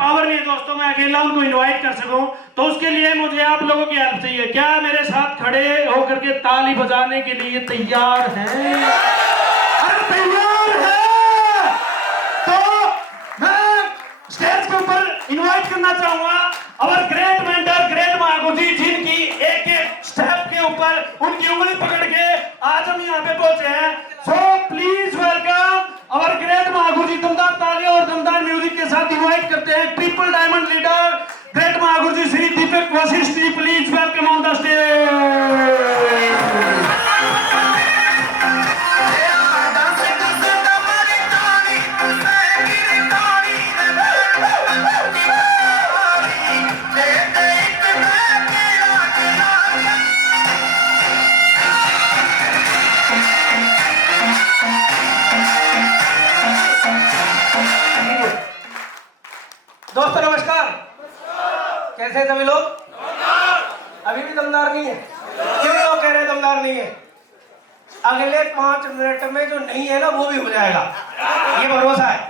Power नहीं है दोस्तों मैं अकेला उनको इनवाइट कर सकूं, तो उसके लिए मुझे आप लोगों की हेल्प चाहिए। क्या मेरे साथ खड़े होकर के ताली बजाने के लिए तैयार हैं? अरे तैयार है तो मैं स्टेज के ऊपर इनवाइट करना चाहूंगा और ग्रेट मेंटर ग्रेट महागुरु जी, जिनकी एक एक स्टेप के ऊपर उनकी उंगली पकड़ के आज हम यहाँ पे पहुंचे हैं। सो प्लीज वेलकम और ग्रेट महागुरु जी। दमदार तालियों और दमदार म्यूजिक के साथ इनवाइट करते हैं ट्रिपल डायमंड लीडर ग्रेट महागुरु ji Shri Deepak Vashisht ji. Please welcome on the stage. दोस्तों नमस्कार, कैसे हैं सभी लोग? अभी भी दमदार नहीं है? क्यों लोग कह रहे हैं दमदार नहीं है? अगले 5 मिनट में जो नहीं है ना वो भी हो जाएगा, ये भरोसा है।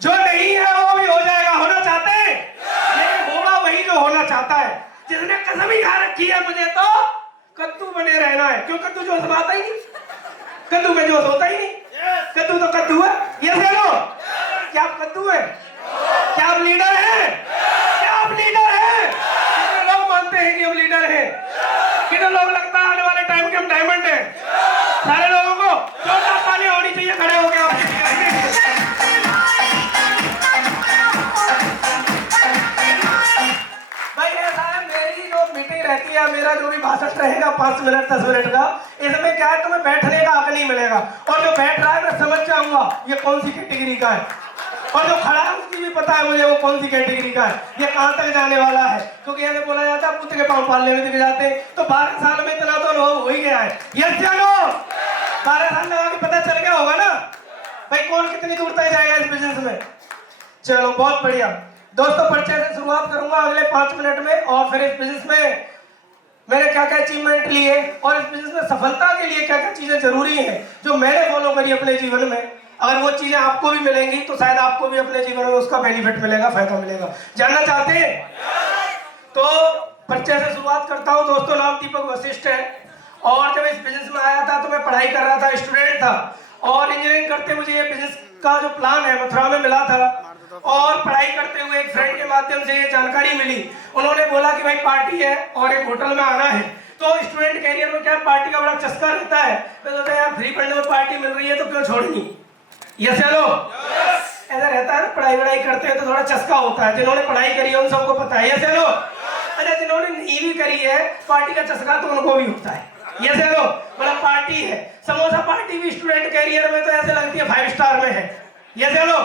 जो नहीं है वो भी हो जाएगा। होना चाहते हैं लेकिन होगा वही जो होना चाहता है। जिसने कसम ही खा रखी है मुझे तो कद्दू बने रहना है। क्यों? कद्दू जोश आता ही नहीं, कद्दू में जोश होता ही नहीं। कद्दू तो कद्दू है। ये कहो क्या आप कद्दू है? क्या आप लीडर हैं? क्या आप लीडर हैं? कितने लोग मानते हैं कि हम लीडर हैं? कितने लोग लगता है आने वाले टाइम के हम डायमंड हैं? सारे लोगों को जोरदार ताली होनी चाहिए खड़े हो गए। भाई ऐसा है, मेरी जो मीटिंग रहती है, मेरा जो भी भाषण रहेगा 5 मिनट 10 मिनट का, इसमें क्या है तुम्हें बैठने का हक नहीं मिलेगा। और जो बैठ रहा है मैं समझ जाऊंगा ये कौन सी कैटेगरी का है, और जो खड़ा है उसकी भी पता है मुझे वो कौन सी कैटेगरी का है, ये कहां तक जाने वाला है। क्योंकि ऐसे बोला जाता है पुत्र के पांव पालने में दिख जाते हैं, तो 12 साल में इतना तो अनुभव हो ही गया है। यस या नो? 12 साल लगा के पता चल गया होगा ना भाई कौन कितनी दूर तक जाएगा इस बिजनेस में। चलो बहुत बढ़िया दोस्तों, परिचय से शुरुआत करूंगा अगले 5 मिनट में, और फिर इस बिजनेस में मैंने क्या क्या अचीवमेंट लिए और इस बिजनेस में सफलता के लिए क्या क्या चीजें जरूरी है जो मैंने फॉलो करी अपने जीवन में। अगर वो चीजें आपको भी मिलेंगी तो शायद आपको भी अपने जीवन में उसका बेनिफिट मिलेगा, फायदा मिलेगा। जानना चाहते हैं? तो परिचय से शुरुआत करता हूँ दोस्तों। नाम दीपक वशिष्ठ है और जब इस बिजनेस में आया था तो मैं पढ़ाई कर रहा था, स्टूडेंट था, और इंजीनियरिंग करते मुझे ये बिजनेस का जो प्लान है मथुरा में मिला था। और पढ़ाई करते हुए एक फ्रेंड के माध्यम से ये जानकारी मिली। उन्होंने बोला कि भाई पार्टी है और एक होटल में आना है। तो स्टूडेंट कैरियर में क्या पार्टी का बड़ा चस्का रहता है। मैं सोचा यार फ्री पढ़ने में पार्टी मिल रही है तो क्यों छोड़नी। यस चलो ऐसा रहता है, पढ़ाई वढ़ाई करते हैं तो थोड़ा चस्का होता है। जिन्होंने पढ़ाई करी है उन सबको पता है। यस चलो। अच्छा जिन्होंने नहीं भी करी है पार्टी का चस्का तो उनको भी होता है। यस चलो, मतलब पार्टी है, समोसा पार्टी भी स्टूडेंट कैरियर में तो ऐसे लगती है 5 स्टार में है। यस चलो।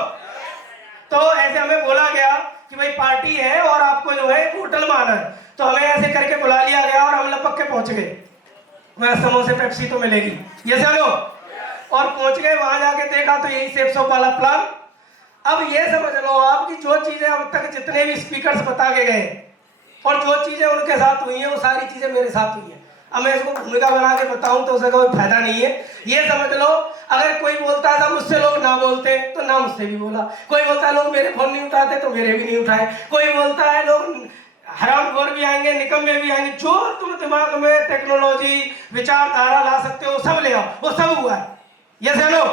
तो ऐसे हमें बोला गया कि भाई पार्टी है और आपको जो है होटल में आना है। तो हमें ऐसे करके बुला लिया गया और हम लपक के पहुंच गए। मैं समोसे पेप्सी तो मिलेगी। यस चलो। और पहुंच गए, वहां जाके देखा तो यही सेफ शॉप वाला प्लान। अब ये समझ लो आप कि जो चीजें अब तक जितने भी स्पीकर्स बता के गए और जो चीजें उनके साथ हुई हैं वो सारी चीजें मेरे साथ हुई हैं। अब मैं इसको भूमिका बना के बताऊं तो उसका कोई फायदा नहीं है। ये समझ लो अगर कोई बोलता था मुझसे लोग ना बोलते तो ना मुझसे भी बोला। कोई बोलता है लोग मेरे फोन नहीं उठाते तो मेरे भी नहीं उठाए। कोई बोलता है लोग हरामखोर भी आएंगे, निकम्मे भी आएंगे, जो तुम दिमाग में टेक्नोलॉजी विचारधारा ला सकते हो सब ले आओ, वो सब हुआ है। Yes hello.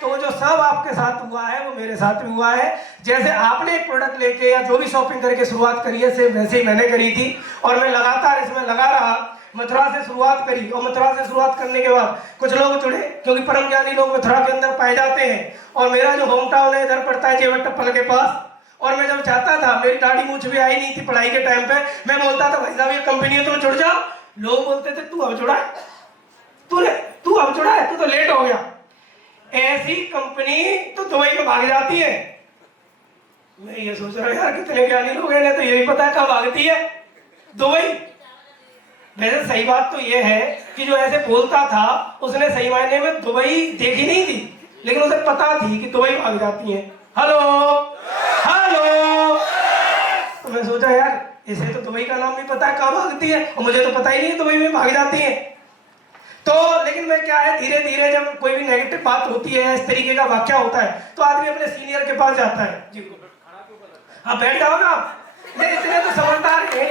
तो जो सब आपके साथ हुआ है वो मेरे साथ भी हुआ है। जैसे आपने एक प्रोडक्ट लेके या जो भी शॉपिंग करके शुरुआत करी है सेम वैसे ही मैंने करी थी और मैं लगातार इसमें लगा रहा। मथुरा से शुरुआत करी और मथुरा से शुरुआत करने के बाद कुछ लोग जुड़े क्योंकि परम ज्ञानी लोग मथुरा के अंदर पाए जाते हैं। और मेरा जो होम टाउन है इधर पड़ता है जेवर टप्पल के पास। और मैं जब चाहता था, मेरी दाढ़ी मूछ भी आई नहीं थी पढ़ाई के टाइम पे, मैं बोलता था भाई साहब ये कंपनी है तुम जुड़ जाओ। लोग बोलते थे तू अब जुड़ा है, तू अब जुड़ा है, तू तो लेट हो गया। ऐसी कंपनी तो दुबई में भाग जाती है। मैं ये सोच रहा हूँ यार कितने ज्ञानी लोग हैं, तो ये भी पता है कहाँ भागती है, दुबई। वैसे सही बात तो ये है कि जो ऐसे बोलता था उसने सही मायने में दुबई देखी नहीं थी, लेकिन उसे पता थी कि दुबई भाग जाती है। Hello hello. तो मैं सोचा यार इसे तो दुबई का नाम भी पता है कहाँ भागती है और मुझे तो पता ही नहीं दुबई में भाग जाती है। तो लेकिन मैं क्या है धीरे धीरे जब कोई भी नेगेटिव बात होती है, इस तरीके का वाक्या होता है, तो आदमी अपने सीनियर के पास जाता है। जी आप बैठ जाओ ना आप, ये इतने तो समझदार हैं।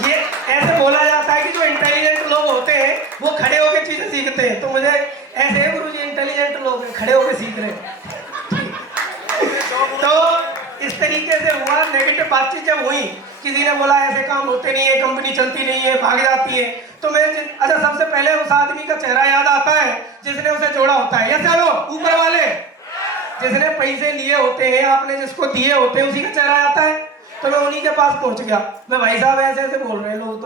ये ऐसे बोला जाता है कि जो इंटेलिजेंट लोग होते हैं वो खड़े होकर चीजें सीखते हैं, तो मुझे ऐसे है गुरु जी इंटेलिजेंट लोग हैं, खड़े होकर सीख रहे हैं। तो इस तरीके से हुआ, नेगेटिव बातचीत जब हुई, किसी ने बोला ऐसे काम होते नहीं है, कंपनी चलती नहीं है, भाग जाती है, तो मैं अच्छा सबसे पहले उस आदमी का चेहरा याद आता है जिसने उसे जोड़ा होता है। ये चलो ऊपर वाले जिसने पैसे लिए होते हैं, आपने जिसको दिए होते हैं, उसी का चेहरा आता है। तो मैं उन्हीं के पास पहुंच गया, मैं भाई साहब ऐसे ऐसे बोल रहे हैं लोग,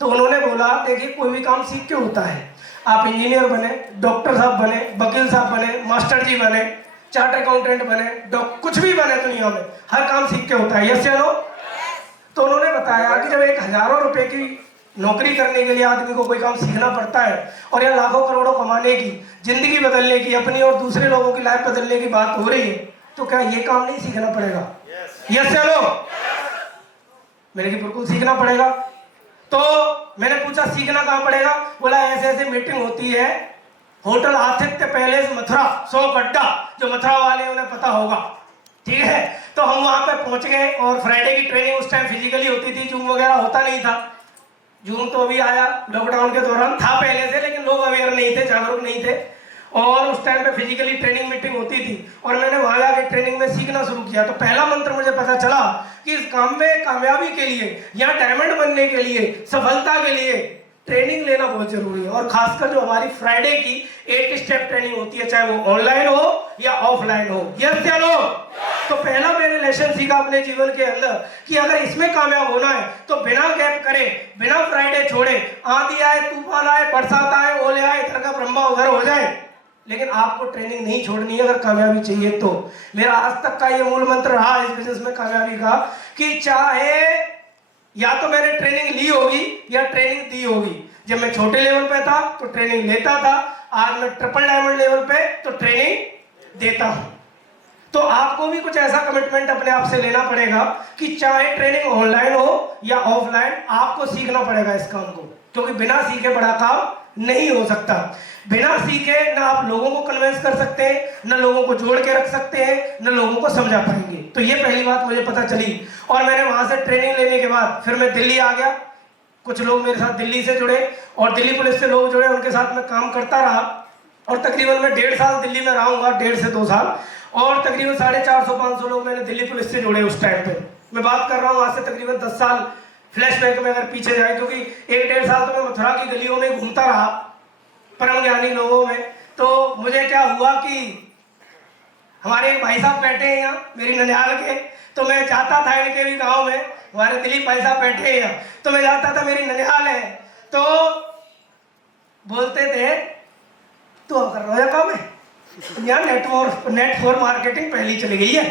तो उन्होंने बोला देखिए कोई भी काम सीख के होता है, आप इंजीनियर बने, डॉक्टर साहब बने, वकील साहब बने, मास्टर जी बने, चार्ट अकाउंटेंट बने, कुछ भी बने दुनिया में, हर काम सीख के होता है। यस या नो? तो उन्होंने बताया कि जब एक हजारों रुपए की नौकरी करने के लिए आदमी को कोई काम सीखना पड़ता है, और यह लाखों करोड़ों कमाने की, जिंदगी बदलने की, अपनी और दूसरे लोगों की लाइफ बदलने की बात हो रही है, तो क्या ये काम नहीं सीखना पड़ेगा? यस या नो? मैंने कि बिल्कुल सीखना पड़ेगा। तो मैंने पूछा सीखना कहाँ पड़ेगा? बोला ऐसे ऐसे मीटिंग होती है होटल आतिथ्य पैलेस मथुरा 100 गड्ढा, जो मथुरा वाले उन्हें पता होगा, ठीक है। तो हम वहां पे पहुंच गए, और फ्राइडे की ट्रेनिंग उस टाइम फिजिकली होती थी, जूम वगैरह होता नहीं था। जूम तो अभी आया लॉकडाउन के दौरान, था पहले से, लेकिन लोग अवेयर नहीं थे, जागरूक नहीं थे, और उस टाइम पे फिजिकली ट्रेनिंग मीटिंग होती थी, और मैंने वहां जाके ट्रेनिंग में सीखना शुरू किया। तो पहला मंत्र मुझे पता चला कि इस काम में कामयाबी के लिए या डायमंड बनने के लिए, सफलता के लिए ट्रेनिंग लेना बहुत जरूरी है। और खासकर जो हमारी फ्राइडे की 8 स्टेप ट्रेनिंग होती है, चाहे वो ऑनलाइन हो या ऑफलाइन हो। यस या नो? तो पहला मैंने लेसन सीखा अपने जीवन के अंदर कि अगर इसमें कामयाब होना है तो बिना गैप करे, बिना फ्राइडे छोड़े, आंधी आए, तूफान आए, बरसात आए, ओले आए, इधर का ब्रह्मा उधर हो जाए, लेकिन आपको ट्रेनिंग नहीं छोड़नी है अगर कामयाबी चाहिए तो। मेरा आज तक का ये मूल मंत्र रहा इस बिजनेस में कामयाबी का कि चाहे या तो मैंने ट्रेनिंग ली होगी या ट्रेनिंग दी होगी। जब मैं छोटे लेवल पे था तो ट्रेनिंग लेता था, आज मैं ट्रिपल डायमंड लेवल पे तो ट्रेनिंग देता हूं। तो आपको भी कुछ ऐसा कमिटमेंट अपने आप से लेना पड़ेगा कि चाहे ट्रेनिंग ऑनलाइन हो या ऑफलाइन, आपको सीखना पड़ेगा इस काम को, क्योंकि बिना सीखे बड़ा काम नहीं हो सकता। बिना सीखे ना आप लोगों को कन्विंस कर सकते हैं, न लोगों को जोड़ के रख सकते हैं, न लोगों को समझा पाएंगे। तो ये पहली बात मुझे पता चली, और मैंने वहां से ट्रेनिंग लेने के बाद फिर मैं दिल्ली आ गया। कुछ लोग मेरे साथ दिल्ली से जुड़े और दिल्ली पुलिस से लोग जुड़े, उनके साथ मैं काम करता रहा, और तकरीबन मैं 1.5 साल दिल्ली में रहूंगा, 1.5 से 2 साल, और तकरीबन 450-500 लोग मैंने दिल्ली पुलिस से जुड़े उस टाइम पे। मैं बात कर रहा हूँ आज से तकरीबन 10 साल फ्लैशबैक में अगर पीछे जाए, क्योंकि 1-1.5 साल तो मैं मथुरा की गलियों में घूमता रहा परम ज्ञानी लोगों में। तो मुझे क्या हुआ कि हमारे एक भाई साहब बैठे हैं यहाँ मेरी ननिहाल के, तो मैं चाहता था इनके भी गांव में, हमारे दिलीप भाई साहब बैठे हैं यहाँ, तो मैं चाहता था मेरी ननिहाल है, तो बोलते थे तू कर रहा है काम है यहाँ, नेट फॉर मार्केटिंग पहली चली गई है।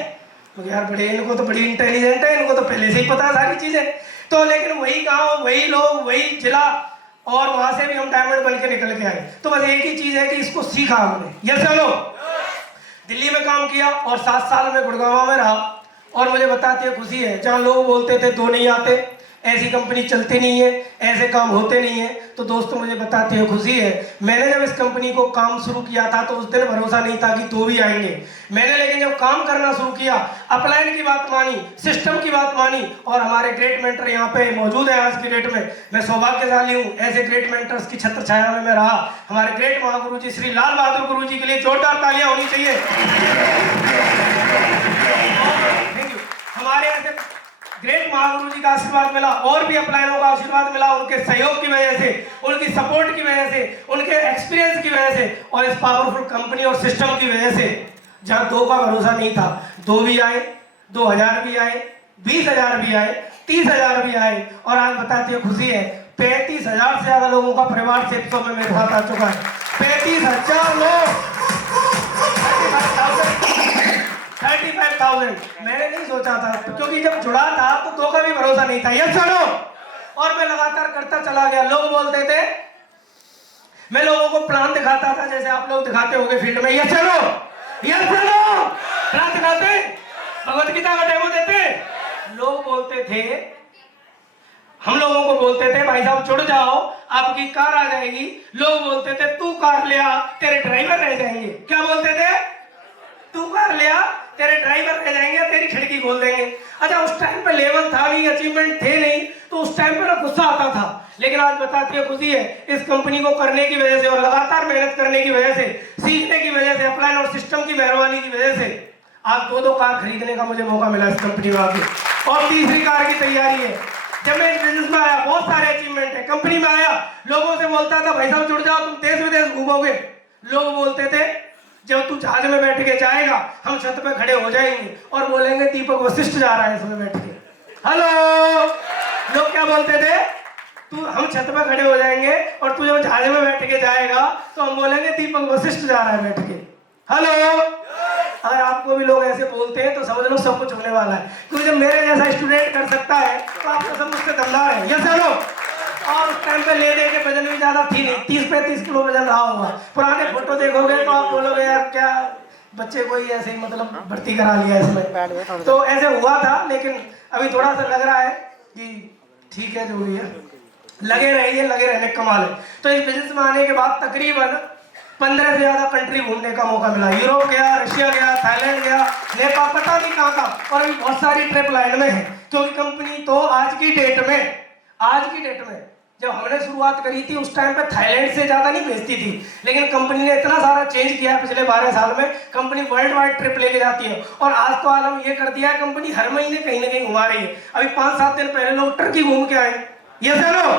तो यार बड़े, इनको तो बड़ी इंटेलिजेंट है, इनको तो पहले से ही पता है सारी चीजें। तो लेकिन वही गांव, वही लोग, वही जिला, और वहां से भी हम डायमंड बन के निकल के आए। तो बस एक ही चीज है कि इसको सीखा हमने। यस चलो, दिल्ली में काम किया और 7 साल में गुड़गांव में रहा, और मुझे बताती है खुशी है, जहाँ लोग बोलते थे 2 नहीं आते, ऐसी कंपनी चलती नहीं है, ऐसे काम होते नहीं है, तो दोस्तों मुझे बताते हैं खुशी है, मैंने जब इस कंपनी को काम शुरू किया था तो उस दिन भरोसा नहीं था कि 2 भी आएंगे। मैंने लेकिन जब काम करना शुरू किया, अपलाइन की बात मानी, सिस्टम की बात मानी, और हमारे ग्रेट मेंटर यहाँ पे मौजूद है आज की डेट में। मैं सौभाग्यशाली हूँ, ऐसे ग्रेट मेंटर्स की छत्र छाया में मैं रहा। हमारे ग्रेट महागुरु जी श्री लाल बहादुर गुरु जी के लिए जोरदार तालियां होनी चाहिए। Thank you. हमारे ऐसे ग्रेट महागुरु जी का आशीर्वाद मिला, और भी अपलाइनों का आशीर्वाद मिला, उनके सहयोग की वजह से, उनकी सपोर्ट की वजह से, उनके एक्सपीरियंस की वजह से, और इस पावरफुल कंपनी और सिस्टम की वजह से। जहां 2 का भरोसा नहीं था, 2 भी आए, 2000 भी आए, 20,000 भी आए, 30,000 भी आए, और आज बताती है खुशी है 35,000 से ज्यादा लोगों का परिवार सेप्सो में मेरे साथ आ चुका है। 35,000 लोग, 35,000 मैंने नहीं सोचा था, क्योंकि जब जुड़ा था तो 2 का भी भरोसा नहीं था। यस चलो, और मैं लगातार करता चला गया। लोग बोलते थे, मैं लोगों को प्लान दिखाता था जैसे आप लोग दिखाते होंगे फील्ड में। यस चलो, यस चलो, प्लान दिखाते, भगवत गीता का डेमो देते। लोग बोलते थे, हम लोगों को बोलते थे भाई साहब जुड़ जाओ आपकी कार आ जाएगी। लोग बोलते थे तू कार ले आ तेरे ड्राइवर रह जाएंगे। क्या बोलते थे? तू कार ले आ तेरे ड्राइवर रह जाएंगे, तेरी खिड़की खोल देंगे। अच्छा, उस टाइम पे लेवल था नहीं, अचीवमेंट थे नहीं, तो उस टाइम पे ना गुस्सा आता था। लेकिन आज बताती है खुशी है, इस कंपनी को करने की वजह से और लगातार मेहनत करने की वजह से, सीखने की वजह से, अपलाइन और सिस्टम की मेहरबानी की वजह से आज 2-2 कार खरीदने का मुझे मौका मिला इस कंपनी में आके, और तीसरी कार की तैयारी है। जब मैं इस बिजनेस में आया बहुत सारे अचीवमेंट है। कंपनी में आया, लोगों से बोलता था भाई साहब जुड़ जाओ, तुम देश विदेश घूमोगे। लोग बोलते थे जब तू जहाज में बैठ के जाएगा हम छत पे खड़े हो जाएंगे और बोलेंगे दीपक वशिष्ठ जा रहा है इसमें बैठ के। हेलो, लोग क्या बोलते थे, तू हम छत पे खड़े हो जाएंगे और तू जब जहाज में बैठ के जाएगा तो हम बोलेंगे दीपक वशिष्ठ जा रहा है बैठ के। हेलो, अगर आपको भी लोग ऐसे बोलते हैं तो समझ लो सब कुछ होने वाला है, क्योंकि जब मेरे जैसा स्टूडेंट कर सकता है तो आपको सब मुझसे दमदार है। Yes hello. और उस टाइम पे ले दे के वजन भी ज्यादा थी नहीं, 30-35 किलो वजन रहा होगा। पुराने फोटो देखोगे तो आप बोलोगे यार क्या बच्चे कोई ऐसे ही मतलब भर्ती करा लिया इसमें, तो ऐसे हुआ था। लेकिन अभी थोड़ा सा लग रहा है कि ठीक है, जो भी है लगे रहिए, लगे रहने कमाल है। तो इस बिजनेस में आने के बाद तकरीबन 15 से ज्यादा कंट्री घूमने का मौका मिला। यूरोप गया, रशिया गया, थाईलैंड गया, नेपाल, पता नहीं कहाँ का, और अभी बहुत सारी ट्रिप लाइन में है। क्योंकि कंपनी तो आज की डेट में जब हमने शुरुआत करी थी उस टाइम पे थाईलैंड से ज्यादा नहीं भेजती थी, लेकिन कंपनी ने इतना सारा चेंज किया पिछले 12 साल में। कंपनी वर्ल्ड वाइड ट्रिप लेके जाती है, और आज तो आलम ये कर दिया है कंपनी हर महीने कहीं ना कहीं घुमा रही है। अभी 5-7 दिन पहले लोग टर्की घूम के आए। ये चलो,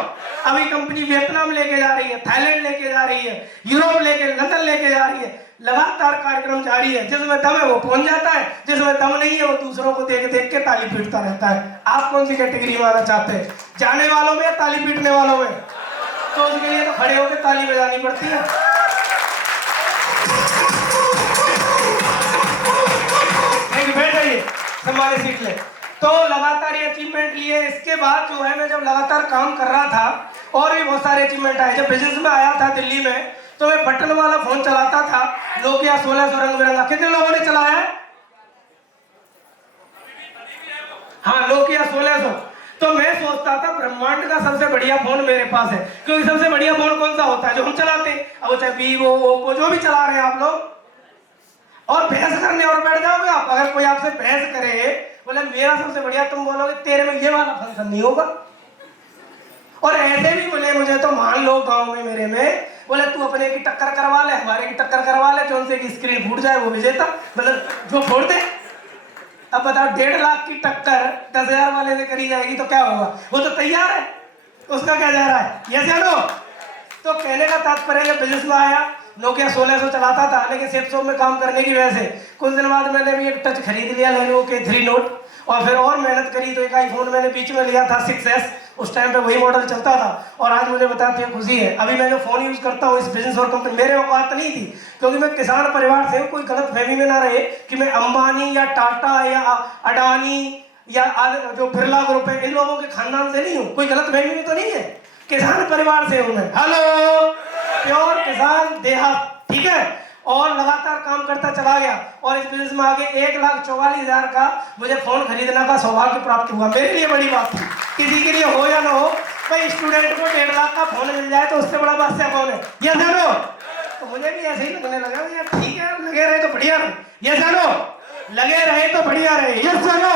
अभी कंपनी वियतनाम लेके जा रही है, थाईलैंड लेके जा रही है, यूरोप लेके, लंदन लेके जा रही है। लगातार कार्यक्रम जारी है। जिसमें दम है वो पहुंच जाता है, जिसमें दम नहीं है वो दूसरों को देख देख के ताली पीटता रहता है। आप कौन सी कैटेगरी में आना चाहते हैं, जाने वालों में या ताली पीटने वालों में? तो उसके लिए तो खड़े होकर ताली बजानी पड़ती है। बैठ जाइए, संभाले सीट ले। तो लगातार ये अचीवमेंट लिए। इसके बाद जो है मैं जब लगातार काम कर रहा था और भी बहुत सारे अचीवमेंट आए। जब बिजनेस में आया था दिल्ली में तो मैं बटन वाला फोन चलाता था, नोकिया 1600 रंग बिरंगा। कितने लोगों ने चलाया है? हाँ, नोकिया 1600। तो मैं सोचता था ब्रह्मांड का सबसे बढ़िया फोन मेरे पास है, क्योंकि सबसे बढ़िया फोन कौन सा होता है जो हम चलाते हैं। अब चाहे वीवो, ओप्पो, जो भी चला रहे हैं आप लोग, और बहस करने और बैठ जाओगे आप। अगर कोई आपसे बहस करे बोले मेरा सबसे बढ़िया, तुम बोलोगे तेरे में ये वाला फंक्शन नहीं होगा। और ऐसे भी बोले मुझे, तो मान लो गांव में मेरे में बोले तू अपने की टक्कर करवा ले, हमारे की टक्कर करवा ले, जो उनसे की स्क्रीन फूट जाए वो विजेता, मतलब जो फोड़ दे। अब बताओ 1.5 लाख की टक्कर 10,000 वाले से करी जाएगी तो क्या होगा? वो तो तैयार है, उसका क्या जा रहा है? ये जानो। तो कहने का तात्पर्य जब बिजनेस में आया, नोकिया 1600 चलाता था, लेकिन सेफ शॉप में काम करने की वजह से कुछ दिन बाद मैंने भी एक टच खरीद लिया, लेनोवो के 3 नोट, और फिर और मेहनत करी तो एक आईफोन मैंने बीच में लिया था 6S। उस टाइम पे वही मॉडल चलता था, और आज मुझे बताते हैं खुशी है अभी मैं जो फोन यूज करता हूँ इस बिजनेस और कंपनी, मेरे औकात नहीं थी, क्योंकि मैं किसान परिवार से हूँ। कोई गलत फहमी में ना रहे कि मैं अंबानी या टाटा या अडानी या जो बिरला ग्रुप है इन लोगों के खानदान से नहीं हूँ। कोई गलत फहमी में तो नहीं है, किसान परिवार से हूँ मैं। हेलो, प्योर किसान देहात, ठीक है। और लगातार काम करता चला गया, और इस बिजनेस में आगे 1,44,000 का मुझे फोन खरीदने का सौभाग्य प्राप्त हुआ। मेरे लिए बड़ी बात थी, किसी के लिए हो या ना हो, भाई स्टूडेंट को 1.5 लाख का फोन मिल जाए तो उससे बड़ा बादशाह कौन है? ये जानो। तो मुझे भी ऐसे ही लगने लगा यार ठीक है, लगे रहे तो बढ़िया रहे। ये जानो, लगे रहे तो बढ़िया रहे। ये जानो।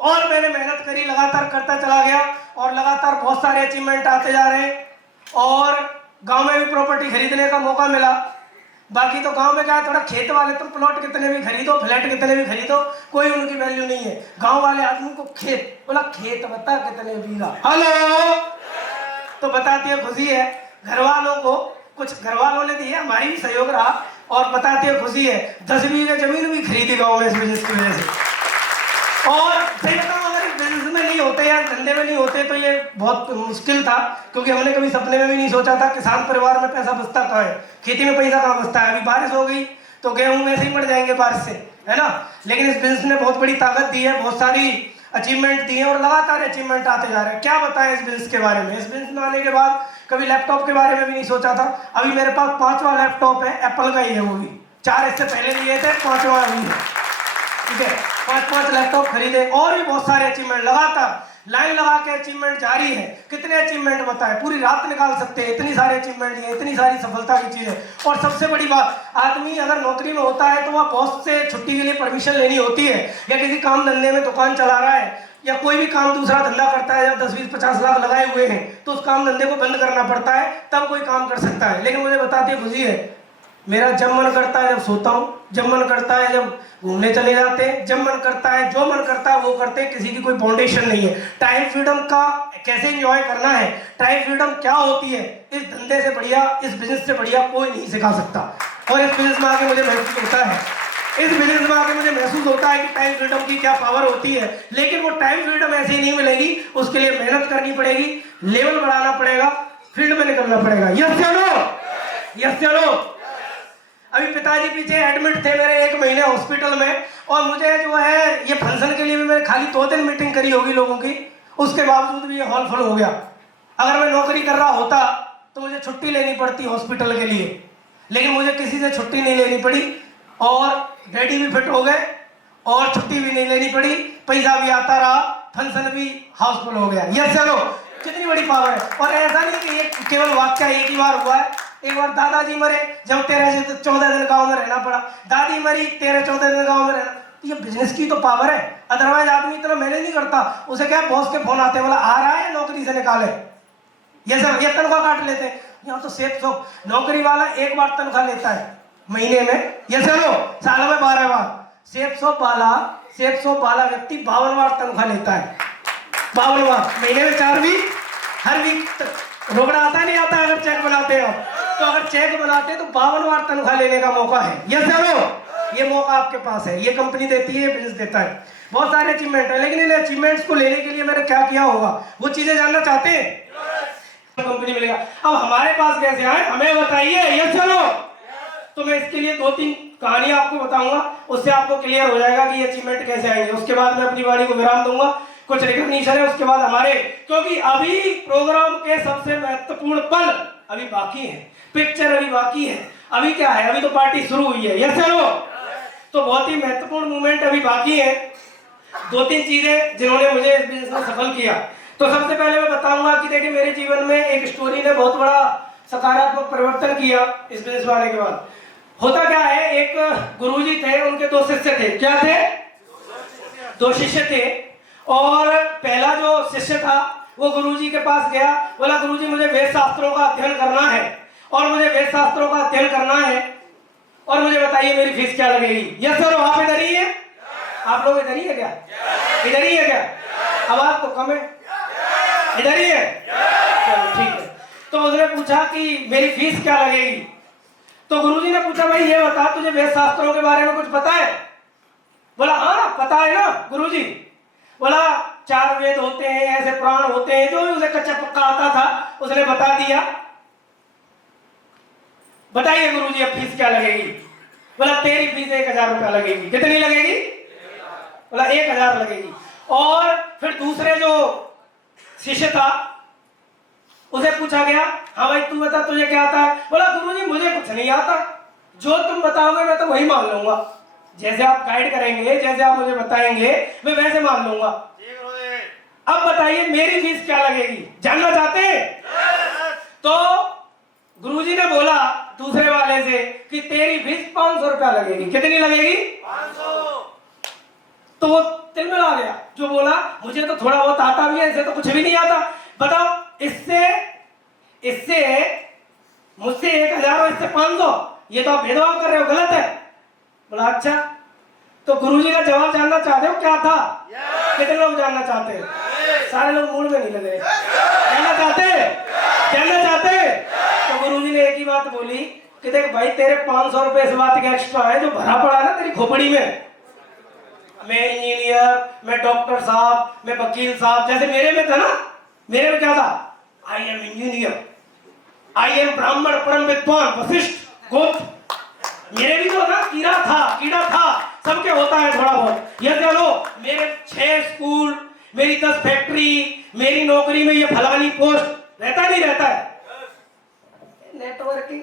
और मैंने मेहनत करी, लगातार करता चला गया, और लगातार बहुत सारे अचीवमेंट आते जा रहे हैं। और गांव में भी प्रॉपर्टी खरीदने का मौका मिला। बाकी तो गांव में क्या है, थोड़ा खेत वाले तुम प्लॉट कितने भी खरीदो, फ्लैट कितने भी खरीदो, कोई उनकी वैल्यू नहीं है। गांव वाले आदमी को खेत, बोला खेत बता कितने बीघा, हेलो, तो बताती है खुशी है। घर वालों को कुछ घर वालों ने दिया, हमारी भी सहयोग रहा, और बताती है खुशी है 10 बीघे जमीन भी खरीदी गाँव में इस बिजनेस की वजह से। और सही बताऊं, अगर इस बिजनेस में नहीं होते या धंधे में नहीं होते तो ये बहुत मुश्किल था, क्योंकि हमने कभी सपने में भी नहीं सोचा था किसान परिवार में पैसा बचता कहाँ है, खेती में पैसा कहाँ बचता है। अभी बारिश हो गई तो गेहूं में से ही मर जाएंगे बारिश से, है ना। लेकिन इस बिजनेस ने बहुत बड़ी ताकत दी है, बहुत सारी अचीवमेंट दी है, और लगातार अचीवमेंट आते जा रहे हैं। क्या बताएं इस बिजनेस के बारे में? इस बिजनेस में आने के बाद कभी लैपटॉप के बारे में भी नहीं सोचा था। अभी मेरे पास 5वां लैपटॉप है, एप्पल का ही है, वो भी 4 इससे पहले लिए थे, 5वां अभी है, ठीक है। 5 लैपटॉप खरीदे, और भी बहुत सारे अचीवमेंट लगातार। लाइन लगा के अचीवमेंट जारी है। कितने अचीवमेंट बताए, पूरी रात निकाल सकते हैं, इतनी सारे अचीवमेंट लिए, इतनी सारी सफलता की चीज़ है। और सबसे बड़ी बात, आदमी अगर नौकरी में होता है तो वह बॉस से छुट्टी के लिए परमिशन लेनी होती है, या किसी काम धंधे में दुकान चला रहा है या कोई भी काम दूसरा धंधा करता है, जब 10-20-50 लाख लगाए हुए हैं तो उस काम धंधे को बंद करना पड़ता है, तब कोई काम कर सकता है। लेकिन मुझे बताते खुशी है, मेरा जब मन करता है जब सोता हूँ, जब मन करता है जब घूमने चले जाते हैं, जब मन करता है जो मन करता है वो करते हैं, किसी की कोई फाउंडेशन नहीं है। टाइम फ्रीडम का कैसे एंजॉय करना है, टाइम फ्रीडम क्या होती है, इस धंधे से बढ़िया, इस बिजनेस से बढ़िया कोई नहीं सिखा सकता। और इस बिजनेस में आके मुझे महसूस होता है, इस बिजनेस में आके मुझे महसूस होता है कि टाइम फ्रीडम की क्या पावर होती है। लेकिन वो टाइम फ्रीडम ऐसे ही नहीं मिलेगी, उसके लिए मेहनत करनी पड़ेगी, लेवल बढ़ाना पड़ेगा, फील्ड में निकलना पड़ेगा। यस या नो? यस या नो? अभी पिताजी पीछे एडमिट थे मेरे 1 महीने हॉस्पिटल में, और मुझे जो है ये फंक्शन के लिए भी मैंने खाली 2 दिन मीटिंग करी होगी लोगों की, उसके बावजूद भी ये हॉल फुल हो गया। अगर मैं नौकरी कर रहा होता तो मुझे छुट्टी लेनी पड़ती हॉस्पिटल के लिए, लेकिन मुझे किसी से छुट्टी नहीं लेनी पड़ी, और डैडी भी फिट हो गए और छुट्टी भी नहीं लेनी पड़ी, पैसा भी आता रहा, फंक्शन भी हाउसफुल हो गया। यस चलो, कितनी बड़ी पावर है। और ऐसा नहीं कि ये केवल वाक्य एक ही बार हुआ है। एक बार दादाजी मरे, जब 13 से 14 दिन गांव में रहना पड़ा, दादी मरी, 13-14 दिन गांव में रहना। ये बिजनेस की तो पावर है, अदरवाइज आदमी इतना मैनेज नहीं करता। उसे क्या बॉस के फोन आते, बोला आ रहा है, नौकरी से निकाले, ये सब ये तनख्वाह काट लेते हैं। यहाँ तो सेफ सो नौकरी वाला 1 बार तनख्वाह लेता है महीने में, ये चलो साल में 12 बार। सेफ शॉप वाला व्यक्ति 52 बार तनख्वाह लेता है, 52 बार, महीने में 4 वीक, हर वीक रोकड़ा आता नहीं आता। अगर चेक बनाते हैं आप, तो अगर चेक बनाते हैं तो 52 बार तनख्वाह लेने का मौका है। यस चलो, ये मौका आपके पास है, ये कंपनी देती है, बिजनेस देता है। बहुत सारे अचीवमेंट है, लेकिन इन अचीवमेंट्स को लेने के लिए मैंने क्या किया होगा, वो चीजें जानना चाहते हैं? कंपनी मिलेगा। अब हमारे पास कैसे आए, हमें बताइए। यस चलो, तो मैं इसके लिए 2-3 कहानी आपको बताऊंगा, उससे आपको क्लियर हो जाएगा कि ये अचीवमेंट कैसे आएंगे। उसके बाद मैं अपनी वाणी को विराम दूंगा, कुछ रिकॉग्निशन है, उसके बाद हमारे, क्योंकि अभी प्रोग्राम के सबसे महत्वपूर्ण पल अभी बाकी है, पिक्चर अभी बाकी है। अभी क्या है, अभी तो पार्टी शुरू हुई है। यस चलो, तो बहुत ही महत्वपूर्ण मूवमेंट अभी बाकी है। 2-3 चीजें जिन्होंने मुझे इस बिजनेस में सफल किया, तो सबसे पहले मैं बताऊंगा कि देखिए मेरे जीवन में एक स्टोरी ने बहुत बड़ा सकारात्मक परिवर्तन किया इस बिजनेस में आने के बाद। होता क्या है, एक गुरुजी थे, उनके 2 शिष्य थे। क्या थे? 2 शिष्य थे। और पहला जो शिष्य था वो गुरुजी के पास गया, बोला गुरुजी मुझे वेद शास्त्रों का अध्ययन करना है, और मुझे वेद शास्त्रों का अध्ययन करना है, और मुझे बताइए मेरी फीस क्या लगेगी। यस सर, आप इधर ही है? आप लोग इधर ही है क्या? इधर ही है क्या? आवाज तो कम है, इधर ही है? चलो ठीक है। तो उसने पूछा कि मेरी फीस क्या लगेगी। तो गुरुजी ने पूछा भाई ये बता, तुझे वेद शास्त्रों के बारे में कुछ पता है? बोला हाँ पता है ना गुरुजी। बोला 4 वेद होते हैं, ऐसे पुराण होते हैं, जो भी उसे कच्चा पक्का आता था उसने बता दिया। बताइए गुरुजी अब फीस क्या लगेगी। बोला तेरी फीस 1000 रुपया लगेगी। कितनी लगेगी? बोला 1000 लगेगी। और फिर दूसरे जो शिष्य था उसे पूछा गया, हाँ भाई तू बता तुझे क्या आता है। बोला गुरुजी मुझे कुछ नहीं आता, जो तुम बताओगे मैं तो वही मान लूंगा, जैसे आप गाइड करेंगे, जैसे आप मुझे बताएंगे मैं वैसे मान लूंगा। अब बताइए मेरी फीस क्या लगेगी, जानना चाहते हैं? तो गुरुजी ने बोला दूसरे वाले से कि तेरी फीस 500 रुपया लगेगी। कितनी लगेगी? 500। तो वो तिलमिला गया, जो बोला मुझे तो थोड़ा बहुत आता भी है, इसे तो कुछ भी नहीं आता। बताओ इससे मुझसे 1000 और इससे 500, ये तो आप भेदभाव कर रहे हो, गलत है। बोला अच्छा, तो गुरुजी का जवाब जानना चाहते हो क्या था? कितने लोग जानना चाहते हैं? सारे लोग मूड में नहीं लग रहे, जानना चाहते। तो गुरुजी ने एक ही बात बोली कि देख भाई तेरे 500 रुपए इस बात के एक्स्ट्रा है जो भरा पड़ा है ना तेरी खोपड़ी में। मैं इंजीनियर, मैं डॉक्टर साहब, मैं वकील साहब, जैसे मेरे में था ना, मेरे में क्या था, I am engineer, I am ब्राह्मण परम विद्वान वशिष्ठ गोत्र। मेरे भी तो ना कीड़ा था, सबके होता है थोड़ा बहुत। ये चलो मेरे 6 स्कूल, मेरी 10 फैक्ट्री, मेरी नौकरी में ये फलानी पोस्ट, रहता नहीं रहता है। नेटवर्किंग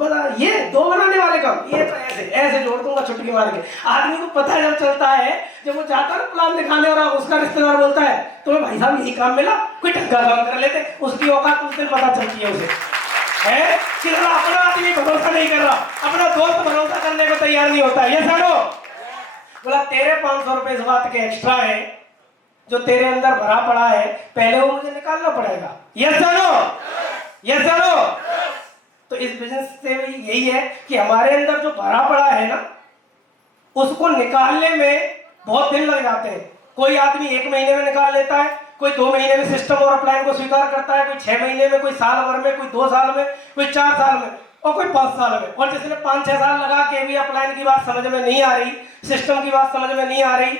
बता ये दो बनाने वाले काम, ये तो ऐसे ऐसे जोड़ दूंगा छुटकी मार के। आदमी को पता जब चलता है, जब वो जाता है प्लान दिखाने और उसका रिश्तेदार बोलता है तुम्हें भाई साहब यही काम मिला, कोई ढंगा काम कर लेते, उसकी औकात उस दिन पता चलती है उसे, है कि अपना आदमी भरोसा नहीं कर रहा, अपना दोस्त भरोसा करने को तैयार नहीं होता। ये सालो बोला तेरे 500 रुपए इस बात के एक्स्ट्रा है जो तेरे अंदर भरा पड़ा है, पहले वो मुझे निकालना पड़ेगा। ये सालो तो इस बिजनेस से भी यही है कि हमारे अंदर जो भरा पड़ा है ना, उसको निकालने में बहुत दिन लग जाते हैं। कोई आदमी 1 महीने में निकाल लेता है, कोई 2 महीने में सिस्टम और अपलाइन को स्वीकार करता है, कोई 6 महीने में, कोई साल भर में, कोई 2 साल में, कोई 4 साल में और कोई 5 साल में। और जिसने 5-6 साल लगा के भी अपलाइन की बात समझ में नहीं आ रही, सिस्टम की बात समझ में नहीं आ रही,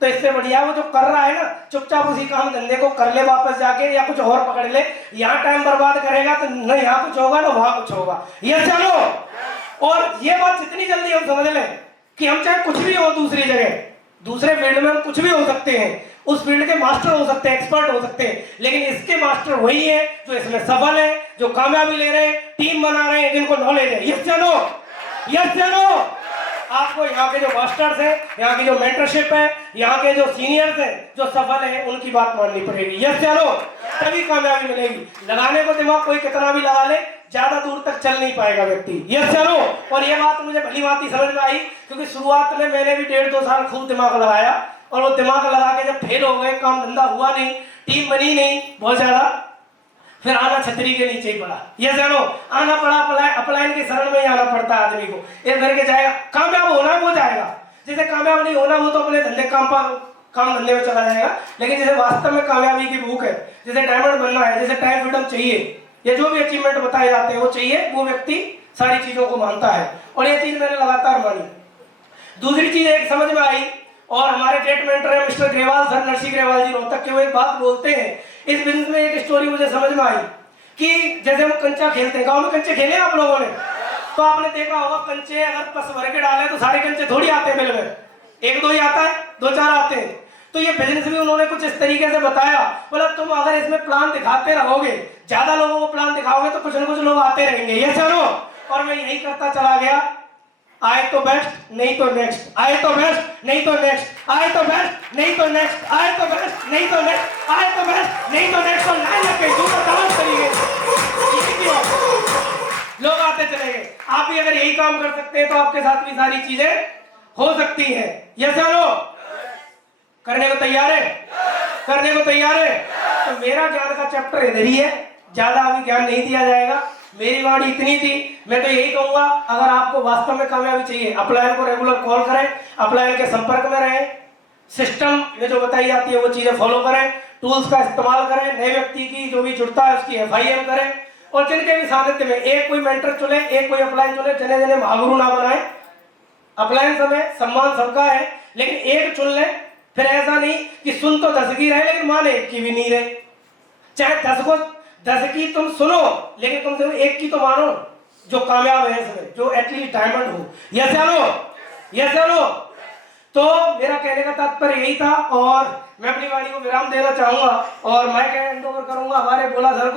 तो इससे बढ़िया वो जो कर रहा है ना, चुपचाप उसी काम धंधे को कर ले वापस जाके, या कुछ और पकड़ ले। यहाँ टाइम बर्बाद करेगा तो न यहाँ कुछ होगा ना वहां कुछ होगा। ये चलो, और ये बात जितनी जल्दी हम समझ लें कि हम चाहे कुछ भी हो दूसरी जगह, दूसरे फील्ड में हम कुछ भी हो सकते हैं, उस फील्ड के मास्टर हो सकते हैं, एक्सपर्ट हो सकते हैं, लेकिन इसके मास्टर वही है जो इसमें सफल है, जो कामयाबी ले रहे हैं, टीम बना रहे हैं, जिनको नॉलेज है। यस चलो आपको यहाँ के जो मास्टर्स हैं, यहाँ की जो मेंटरशिप है, यहाँ के जो सीनियर्स हैं, जो सफल हैं, उनकी बात माननी पड़ेगी। यस चलो, तभी कामयाबी मिलेगी। लगाने को दिमाग कोई कितना भी लगा ले, ज्यादा दूर तक चल नहीं पाएगा व्यक्ति। यस चलो, और ये बात मुझे भली भांति समझ में आई, क्योंकि शुरुआत में मैंने भी 1.5-2 साल खूब दिमाग लगाया, और वो दिमाग लगा के जब फेल हो गए, काम धंधा हुआ नहीं, टीम बनी नहीं बहुत ज्यादा, फिर आना छतरी के नीचे ही पड़ा। ये जानो, आना पड़ा अपलाइन के शरण में ही आना पड़ता है आदमी को। एक करके जाएगा, कामयाब होना वो जाएगा, जिसे कामयाब नहीं होना वो तो अपने धंधे काम धंधे में चला जाएगा। लेकिन जिसे वास्तव में कामयाबी की भूख है, जिसे डायमंड बनना है, जिसे टाइम फ्रीडम चाहिए, ये जो भी अचीवमेंट बताए जाते हैं वो चाहिए, वो व्यक्ति सारी चीजों को मानता है। और ये चीज मैंने लगातार मानी। दूसरी चीज एक समझ में आई, और हमारे जेट मेंटर है मिस्टर ग्रेवाल सर, नरसिंह ग्रेवाल जी रोहतक के, वो एक बात बोलते हैं इस बिजनेस में। एक स्टोरी मुझे समझ में आई कि जैसे हम कंचा खेलते हैं, गांव में कंचे खेले आप लोगों ने, तो आपने देखा होगा कंचे अगर पस भर के डाले तो सारे कंचे थोड़ी आते हैं मिल में, 1-2 ही आता है, 2-4 आते हैं। तो ये बिजनेस भी उन्होंने कुछ इस तरीके से बताया, बोला तुम अगर इसमें प्लान दिखाते रहोगे, ज्यादा लोगों को प्लान दिखाओगे तो कुछ न कुछ लोग आते रहेंगे। ये चलो, और मैं यही करता चला गया। आए तो बेस्ट नहीं तो नेक्स्ट, आए तो बेस्ट नहीं तो नेक्स्ट, आए तो बेस्ट नहीं तो नेक्स्ट, आए तो बेस्ट नहीं तो नेक्स्ट, आए तो बेस्ट नहीं तो नेक्स्ट, और लाइन लग गई, लोग आते चले गए। आप भी अगर यही काम कर सकते हैं तो आपके साथ भी सारी चीजें हो सकती हैं। ये चलो, करने को तैयार है, करने को तैयार है। तो मेरा ज्ञान का चैप्टर इधर ही है, ज्यादा अभी ज्ञान नहीं दिया जाएगा। मेरी वाणी इतनी थी। मैं तो यही कहूंगा, अगर आपको वास्तव में कामयाबी चाहिए, अपलाइन को रेगुलर कॉल करें, अपलाइन के संपर्क में रहें, सिस्टम में जो बताई जाती है वो चीजें फॉलो करें, टूल्स का इस्तेमाल करें, नए व्यक्ति की जो भी जुड़ता है उसकी FIM करें, और जिनके भी सानिध्य में एक कोई मेंटर चुने, एक कोई अपलाइन चुने, जने जने महागुरु ना बनाए। अपलाइन समय सम्मान सबका है, लेकिन एक चुन ले। फिर ऐसा नहीं कि सुन तो 10 की रहे लेकिन माने 1 की भी नहीं रहे। चाहे 10 की तुम सुनो, लेकिन कम से कम 1 की तो मानो जो कामयाब है इसमें, जो एटलीस्ट डायमंड हो। ये चलो। तो मेरा कहने का तात्पर्य यही था, और मैं अपनी वाणी को विराम देना चाहूंगा, और मैं हैंड ओवर करूंगा हमारे बोला सर को।